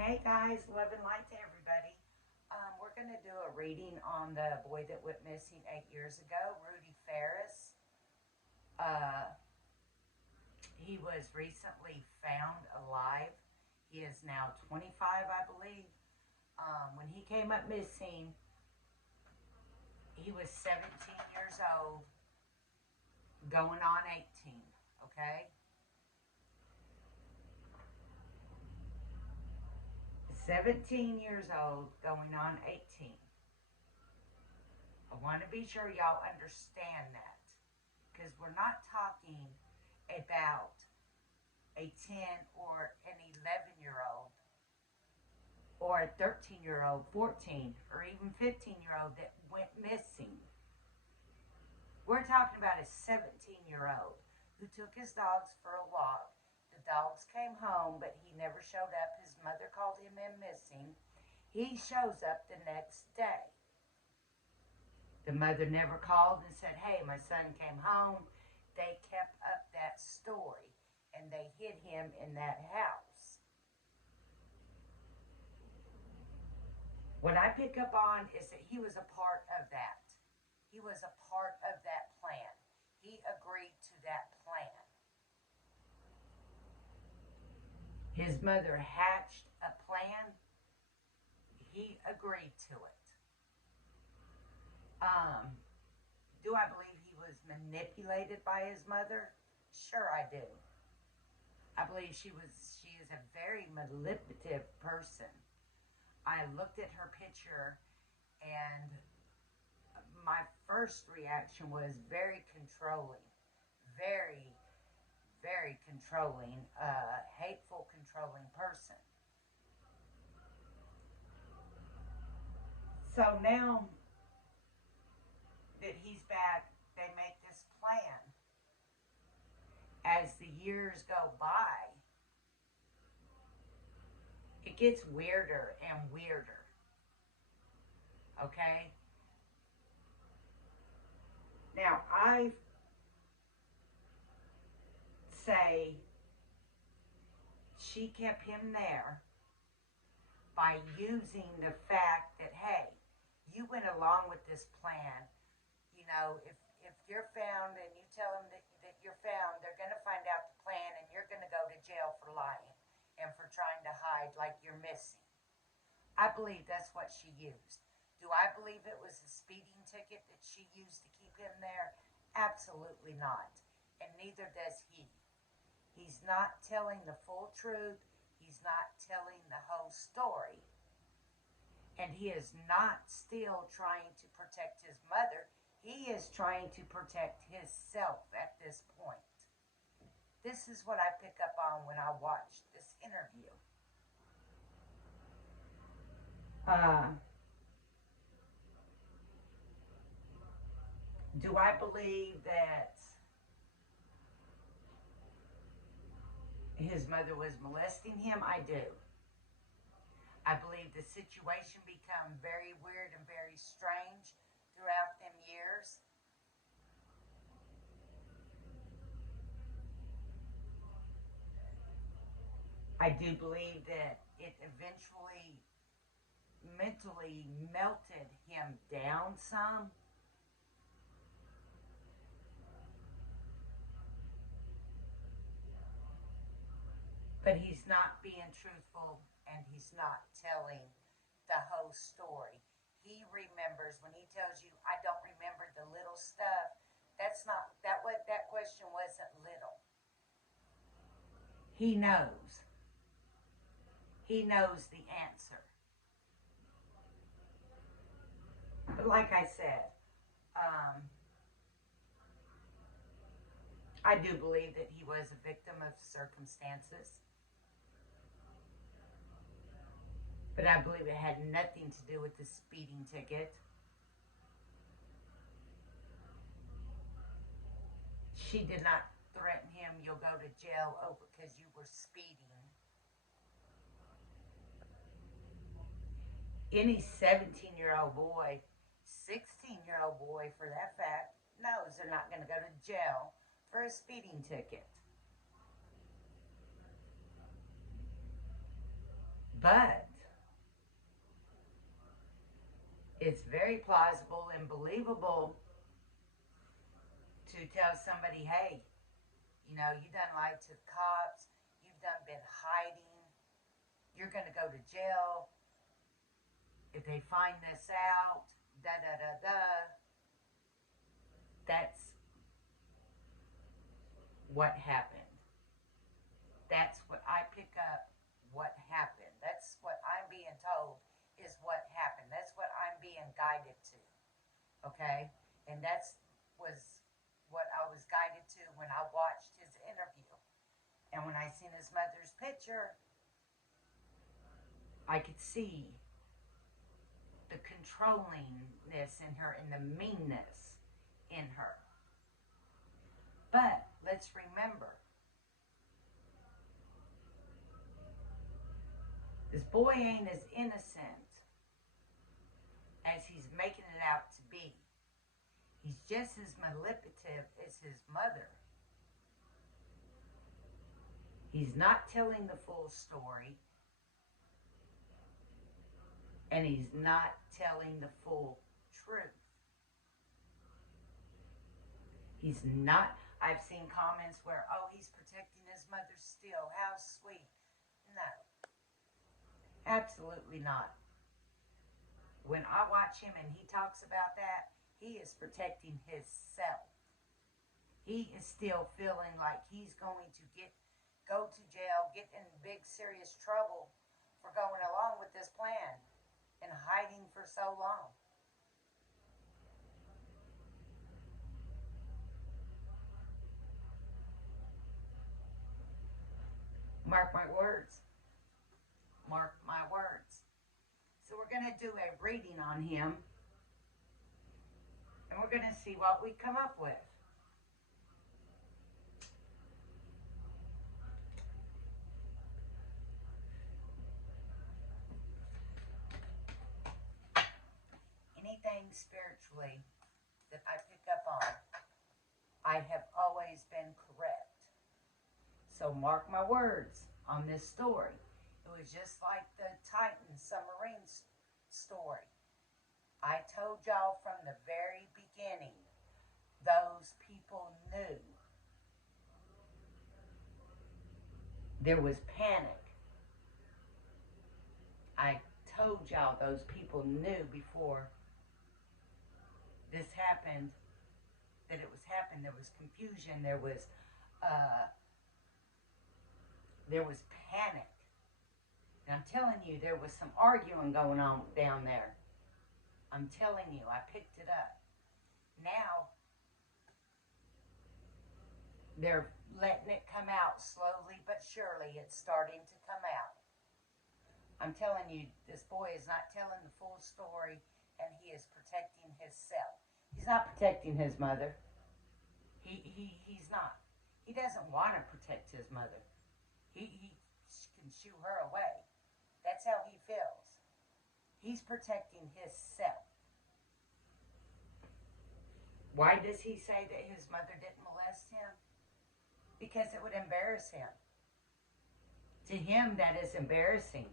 Hey guys, love and light to everybody. We're going to do a reading on the boy that went missing 8 years ago, Rudy Farias. Uh, he was recently found alive. He is now 25, I believe. When he came up missing, he was 17 years old, going on 18, okay? 17 years old, going on 18. I want to be sure y'all understand that because we're not talking about a 10 or an 11-year-old or a 13-year-old, 14, or even 15-year-old that went missing. We're talking about a 17-year-old who took his dogs for a walk. The dogs came home, but he never showed up. His mother called him in missing. He shows up the next day. The mother never called and said, hey, my son came home. They kept up that story, and they hid him in that house. What I pick up on is that he was a part of that. He was a part of that plan. He agreed to that plan. His mother hatched a plan. He agreed to it. Do I believe he was manipulated by his mother? Sure, I do. I believe she is a very manipulative person. I looked at her picture and my first reaction was very controlling. Very, very controlling, hateful, controlling person. So now that he's back, they make this plan. As the years go by, it gets weirder and weirder. Okay? Now, I say she kept him there by using the fact that, hey, you went along with this plan. You know, if you're found and you tell them that you're found, they're going to find out the plan and you're going to go to jail for lying and for trying to hide like you're missing. I believe that's what she used. Do I believe it was a speeding ticket that she used to keep him there? Absolutely not. And neither does he. He's not telling the full truth. He's not telling the whole story. And he is not still trying to protect his mother. He is trying to protect himself at this point. This is what I pick up on when I watch this interview. Do I believe that his mother was molesting him? I do. I believe the situation became very weird and very strange throughout them years. I do believe that it eventually mentally melted him down some. But he's not being truthful and he's not telling the whole story. He remembers when he tells you, I don't remember the little stuff. That's not that question wasn't little. He knows. He knows the answer. But like I said, I do believe that he was a victim of circumstances. But I believe it had nothing to do with the speeding ticket. She did not threaten him, you'll go to jail because you were speeding. Any 17-year-old boy, 16-year-old boy for that fact, knows they're not going to go to jail for a speeding ticket. But it's very plausible and believable to tell somebody, hey, you know, you done lied to the cops, you've done been hiding, you're going to go to jail if they find this out, da da da da. That's what happened. That's what I pick up, what happened. That's what I'm being told is what happened. That's what I'm being guided to. Okay? And that's was what I was guided to when I watched his interview. And when I seen his mother's picture, I could see the controllingness in her and the meanness in her. But let's remember, this boy ain't as innocent as he's making it out to be. He's just as manipulative as his mother. He's not telling the full story, and he's not telling the full truth. He's not. I've seen comments where, oh, he's protecting his mother still. How sweet. No. Absolutely not. When I watch him and he talks about that, he is protecting himself. He is still feeling like he's going to go to jail, get in big serious trouble for going along with this plan and hiding for so long. Mark my words. Mark my words. So we're going to do a reading on him, and we're going to see what we come up with. Anything spiritually that I pick up on, I have always been correct. So mark my words on this story. It was just like the Titan submarine story. I told y'all from the very beginning, those people knew. There was panic. I told y'all those people knew before this happened that it was happening. There was confusion. There was panic. And I'm telling you, there was some arguing going on down there. I'm telling you, I picked it up. Now, they're letting it come out slowly but surely. It's starting to come out. I'm telling you, this boy is not telling the full story, and he is protecting himself. He's not protecting his mother. He's not. He doesn't want to protect his mother. He can shoo her away. That's how he feels. He's protecting himself. Why does he say that his mother didn't molest him? Because it would embarrass him. To him, that is embarrassing.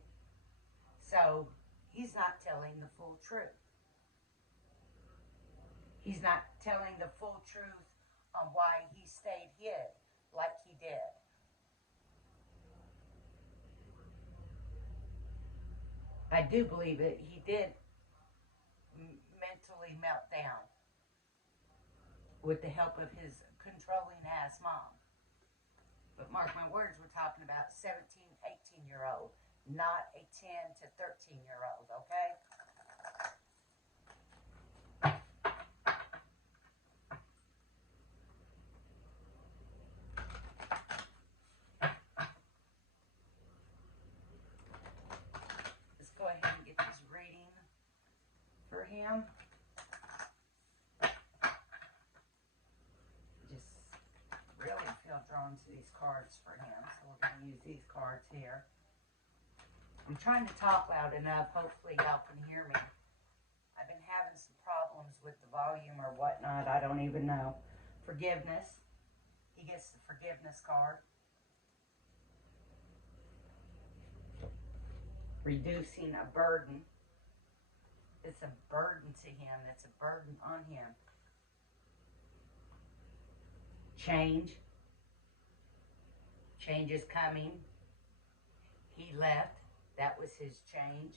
So, he's not telling the full truth. He's not telling the full truth on why he stayed hid like he did. I do believe that he did mentally melt down with the help of his controlling ass mom. But mark my words, we're talking about 17, 18-year-old, not a 10 to 13-year-old, okay? Let's go ahead and get this reading for him. Just really feel drawn to these cards for him, so we're going to use these cards here. I'm trying to talk loud enough. Hopefully y'all can hear me. I've been having some problems with the volume or whatnot. I don't even know. Forgiveness. He gets the forgiveness card. reducing a burden. It's a burden to him. It's a burden on him. Change. Change is coming. He left. That was his change.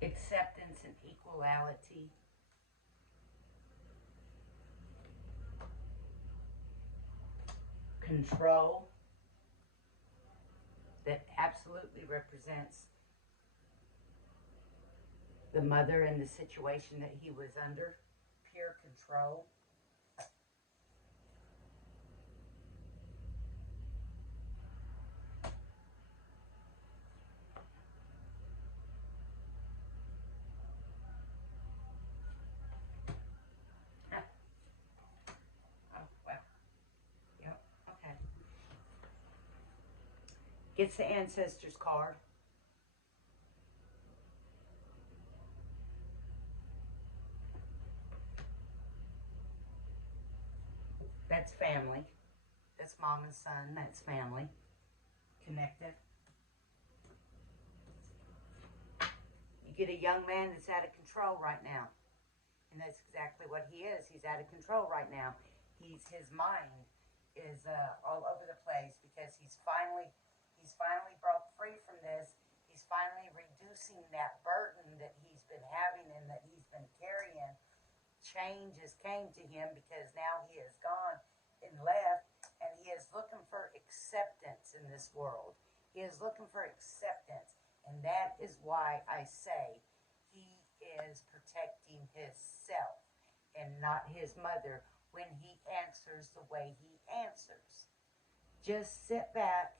Acceptance and equality. Control. That absolutely represents the mother and the situation that he was under. Pure control. Oh, well. Yep. Okay. Gets the ancestors card. That's family. That's mom and son. That's family. Connected. You get a young man that's out of control right now. And that's exactly what he is. He's out of control right now. His mind is all over the place because he's finally broke free from this. He's finally reducing that burden that he's been having and that he's been carrying. Change has came to him because now he is gone and left, and he is looking for acceptance in this world. He is looking for acceptance, and that is why I say he is protecting himself and not his mother when he answers the way he answers. Just sit back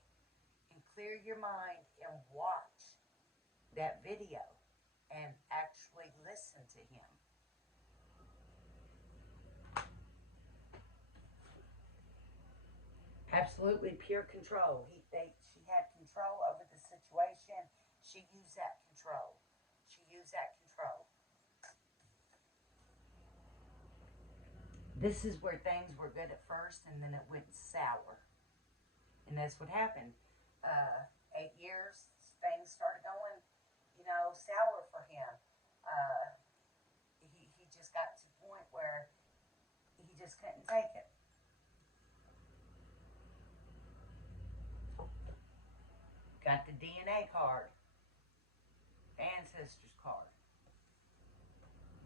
and clear your mind and watch that video and actually listen to him. Absolutely pure control. She had control over the situation. She used that control. She used that control. This is where things were good at first, and then it went sour. And that's what happened. 8 years, things started going, sour for him. He just got to the point where he just couldn't take it. Got the DNA card, ancestors card.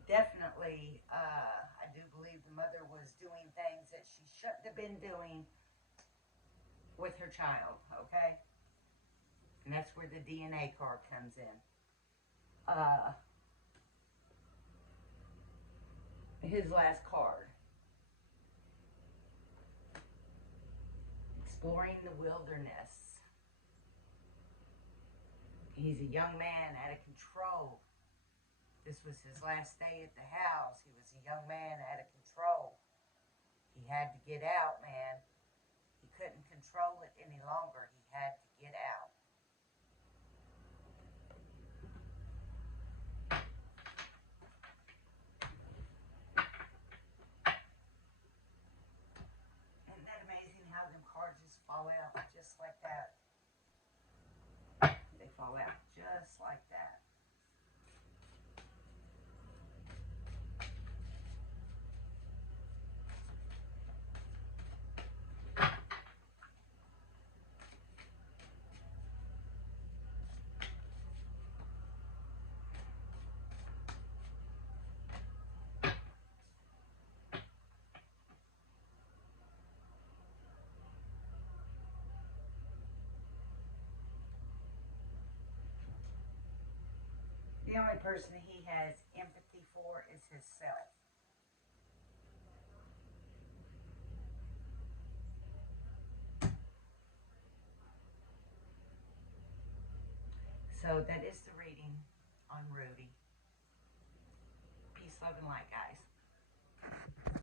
Definitely, I do believe the mother was doing things that she shouldn't have been doing with her child, okay? And that's where the DNA card comes in. His last card. Exploring the wilderness. He's a young man out of control. This was his last day at the house. He was a young man out of control. He had to get out, man. He couldn't control it any longer. He had to get out. Isn't that amazing how them cards just fall out just like that? They fall out just like that. The only person he has empathy for is himself. So that is the reading on Rudy. Peace, love, and light, guys.